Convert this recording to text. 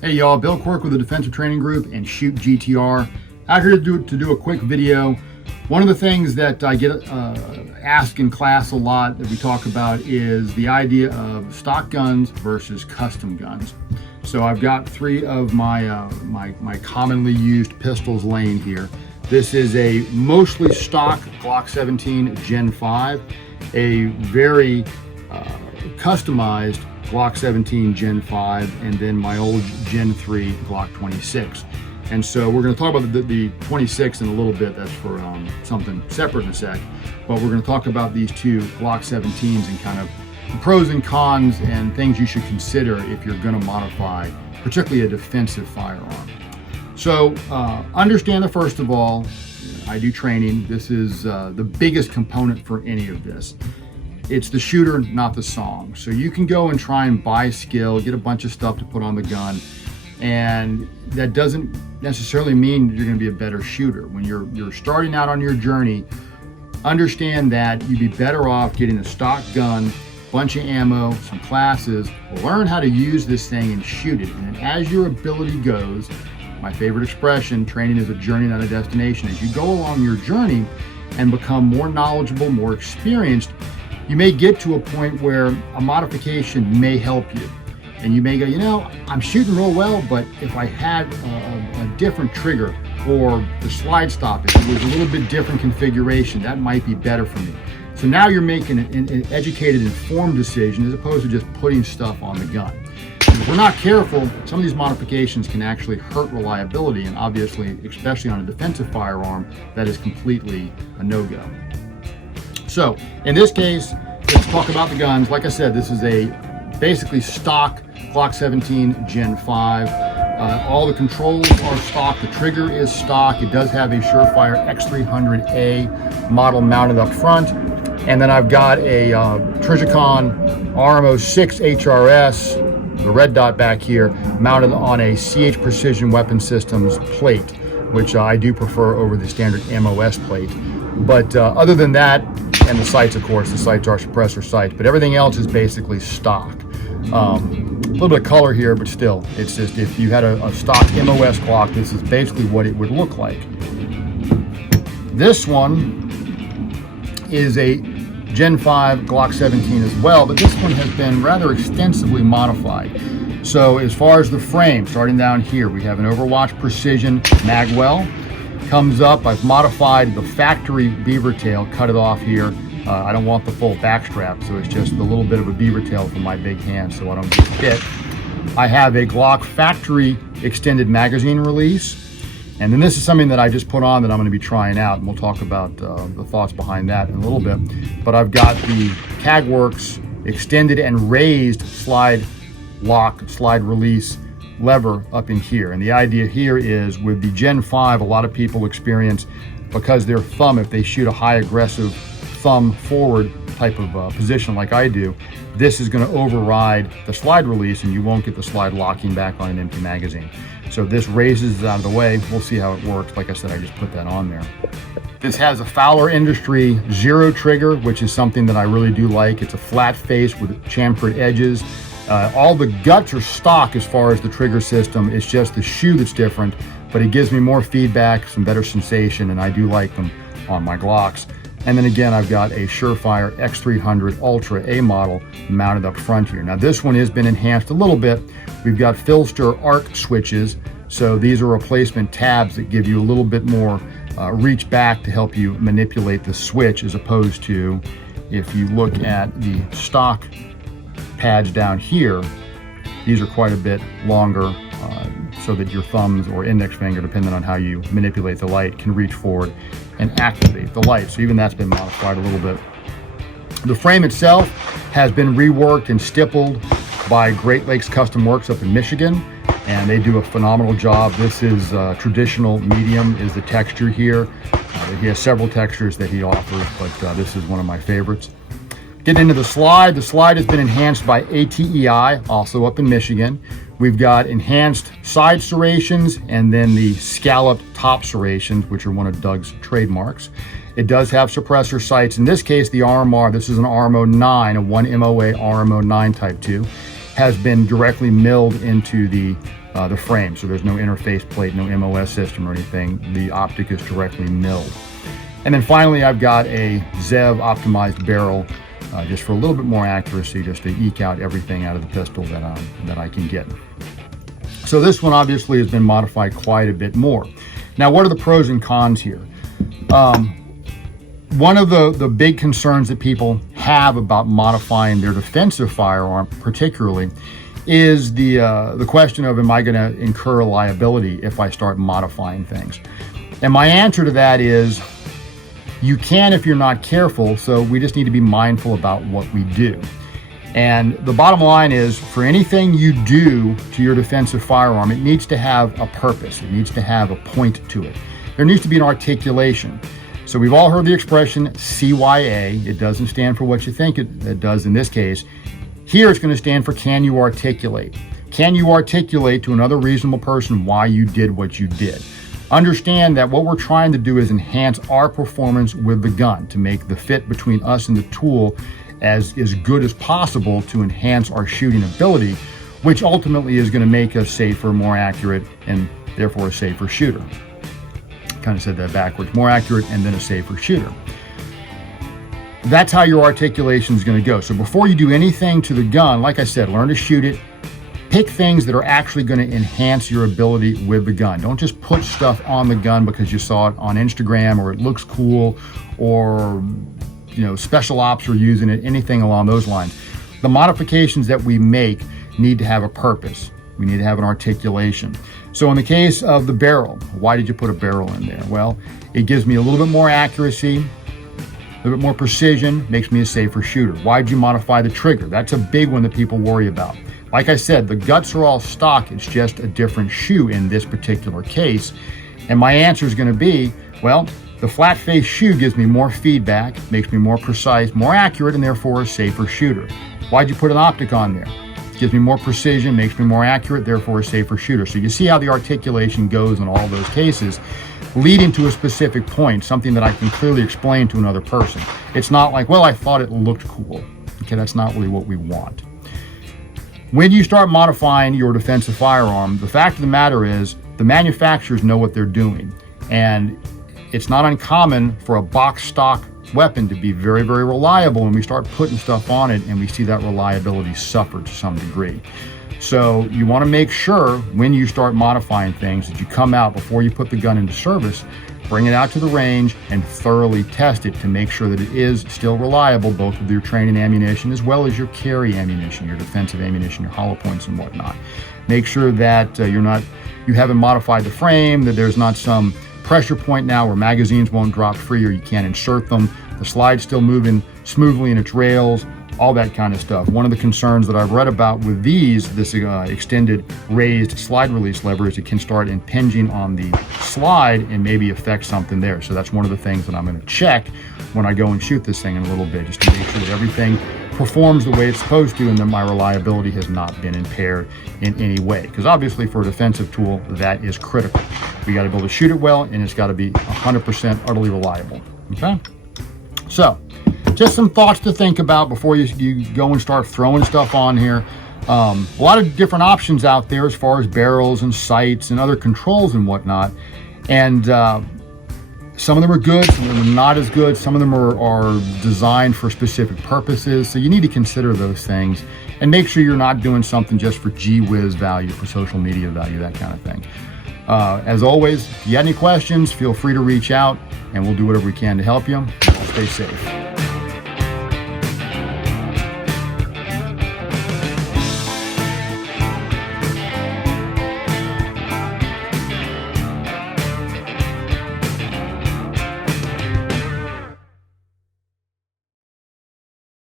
Hey y'all, Bill Quirk with the Defensive Training Group and Shoot GTR. Out here to do a quick video. One of the things that I get asked in class a lot that we talk about is the idea of stock guns versus custom guns. So I've got three of my my commonly used pistols laying here. This is a mostly stock Glock 17 Gen 5, a very customized Glock 17 Gen 5, and then my old Gen 3 Glock 26. And so we're going to talk about the 26 in a little bit. That's for something separate in a sec. But we're going to talk about these two Glock 17s and kind of the pros and cons and things you should consider if you're going to modify, particularly a defensive firearm. So understand that first of all, I do training. This is the biggest component for any of this. It's the shooter, not the song. So you can go and try and buy skill, get a bunch of stuff to put on the gun, and that doesn't necessarily mean you're going to be a better shooter. When you're starting out on your journey, understand that you'd be better off getting a stock gun, bunch of ammo, some classes, learn how to use this thing and shoot it. And as your ability goes, my favorite expression, training is a journey, not a destination. As you go along your journey and become more knowledgeable, more experienced, you may get to a point where a modification may help you. And you may go, you know, I'm shooting real well, but if I had a different trigger or the slide stop, if it was a little bit different configuration, that might be better for me. So now you're making an educated, informed decision as opposed to just putting stuff on the gun. If we're not careful, some of these modifications can actually hurt reliability, and obviously, especially on a defensive firearm, that is completely a no-go. So in this case, let's talk about the guns. Like I said, this is a basically stock Glock 17 Gen 5. All the controls are stock. The trigger is stock. It does have a Surefire X300A model mounted up front. And then I've got a Trijicon RMO6 HRS, the red dot back here, mounted on a CH Precision Weapon Systems plate, which I do prefer over the standard MOS plate. But other than that, and the sights, of course, the sights are suppressor sights, but everything else is basically stock. A little bit of color here, but still, it's just if you had a stock MOS Glock, this is basically what it would look like. This one is a Gen 5 Glock 17 as well, but this one has been rather extensively modified. So as far as the frame, starting down here, we have an Overwatch Precision magwell. Comes up, I've modified the factory beaver tail, cut it off here. I don't want the full back strap, so it's just a little bit of a beaver tail for my big hand so I don't get hit. I have a Glock factory extended magazine release, and then this is something that I just put on that I'm going to be trying out, and we'll talk about the thoughts behind that in a little bit. But I've got the CAGWorks extended and raised slide lock, slide release lever up in here. And the idea here is with the Gen 5, a lot of people experience, because their thumb, if they shoot a high aggressive thumb forward type of position like I do, this is going to override the slide release and you won't get the slide locking back on an empty magazine. So this raises it out of the way. We'll see how it works. Like I said, I just put that on there. This has a Fowler Industry Zero trigger, which is something that I really do like. It's a flat face with chamfered edges. All the guts are stock as far as the trigger system. It's just the shoe that's different, but it gives me more feedback, some better sensation, and I do like them on my Glocks. And then again, I've got a Surefire X300 Ultra A model mounted up front here. Now this one has been enhanced a little bit. We've got Philster arc switches. So these are replacement tabs that give you a little bit more reach back to help you manipulate the switch, as opposed to if you look at the stock pads down here, these are quite a bit longer, so that your thumbs or index finger, depending on how you manipulate the light, can reach forward and activate the light. So even that's been modified a little bit. The frame itself has been reworked and stippled by Great Lakes Custom Works up in Michigan, and they do a phenomenal job. This is traditional medium is the texture here. He has several textures that he offers, but this is one of my favorites. Getting into the slide has been enhanced by ATEI, also up in Michigan. We've got enhanced side serrations and then the scalloped top serrations, which are one of Doug's trademarks. It does have suppressor sights. In this case, the RMR, this is an RMO9, a 1 MOA RMO9 Type 2, has been directly milled into the the frame. So there's no interface plate, no MOS system or anything. The optic is directly milled. And then finally, I've got a ZEV optimized barrel, just for a little bit more accuracy, just to eke out everything out of the pistol that I can get. So this one obviously has been modified quite a bit more. Now, what are the pros and cons here? One of the big concerns that people have about modifying their defensive firearm, particularly, is the question of, am I going to incur liability if I start modifying things? And my answer to that is, you can if you're not careful, so we just need to be mindful about what we do. And the bottom line is, for anything you do to your defensive firearm, it needs to have a purpose. It needs to have a point to it. There needs to be an articulation. So we've all heard the expression CYA. It doesn't stand for what you think it does in this case. Here it's going to stand for, can you articulate? Can you articulate to another reasonable person why you did what you did? Understand that what we're trying to do is enhance our performance with the gun, to make the fit between us and the tool as good as possible, to enhance our shooting ability, which ultimately is going to make us safer, more accurate, and therefore a safer shooter. Kind of said that backwards. More accurate and then a safer shooter. That's how your articulation is going to go. So before you do anything to the gun, like I said, learn to shoot it. Pick things that are actually going to enhance your ability with the gun. Don't just put stuff on the gun because you saw it on Instagram or it looks cool, or special ops are using it, anything along those lines. The modifications that we make need to have a purpose. We need to have an articulation. So in the case of the barrel, why did you put a barrel in there? Well, it gives me a little bit more accuracy, a little bit more precision, makes me a safer shooter. Why did you modify the trigger? That's a big one that people worry about. Like I said, the guts are all stock. It's just a different shoe in this particular case. And my answer is going to be, well, the flat face shoe gives me more feedback, makes me more precise, more accurate, and therefore a safer shooter. Why'd you put an optic on there? It gives me more precision, makes me more accurate, therefore a safer shooter. So you see how the articulation goes in all those cases, leading to a specific point, something that I can clearly explain to another person. It's not like, well, I thought it looked cool. Okay, that's not really what we want. When you start modifying your defensive firearm, the fact of the matter is the manufacturers know what they're doing. And it's not uncommon for a box stock weapon to be very, very reliable when we start putting stuff on it and we see that reliability suffer to some degree. So you want to make sure when you start modifying things that you come out before you put the gun into service, bring it out to the range and thoroughly test it to make sure that it is still reliable, both with your training ammunition as well as your carry ammunition, your defensive ammunition, your hollow points and whatnot. Make sure that you haven't modified the frame, that there's not some pressure point now where magazines won't drop free or you can't insert them. The slide's still moving smoothly in its rails, all that kind of stuff. One of the concerns that I've read about with this extended raised slide release lever is it can start impinging on the slide and maybe affect something there. So that's one of the things that I'm going to check when I go and shoot this thing in a little bit, just to make sure that everything performs the way it's supposed to and that my reliability has not been impaired in any way. Because obviously for a defensive tool, that is critical. We got to be able to shoot it well, and it's got to be 100% utterly reliable. Okay? So, just some thoughts to think about before you go and start throwing stuff on here. A lot of different options out there as far as barrels and sights and other controls and whatnot. And some of them are good, some of them are not as good. Some of them are designed for specific purposes. So you need to consider those things and make sure you're not doing something just for gee whiz value, for social media value, that kind of thing. As always, if you have any questions, feel free to reach out and we'll do whatever we can to help you. Stay safe.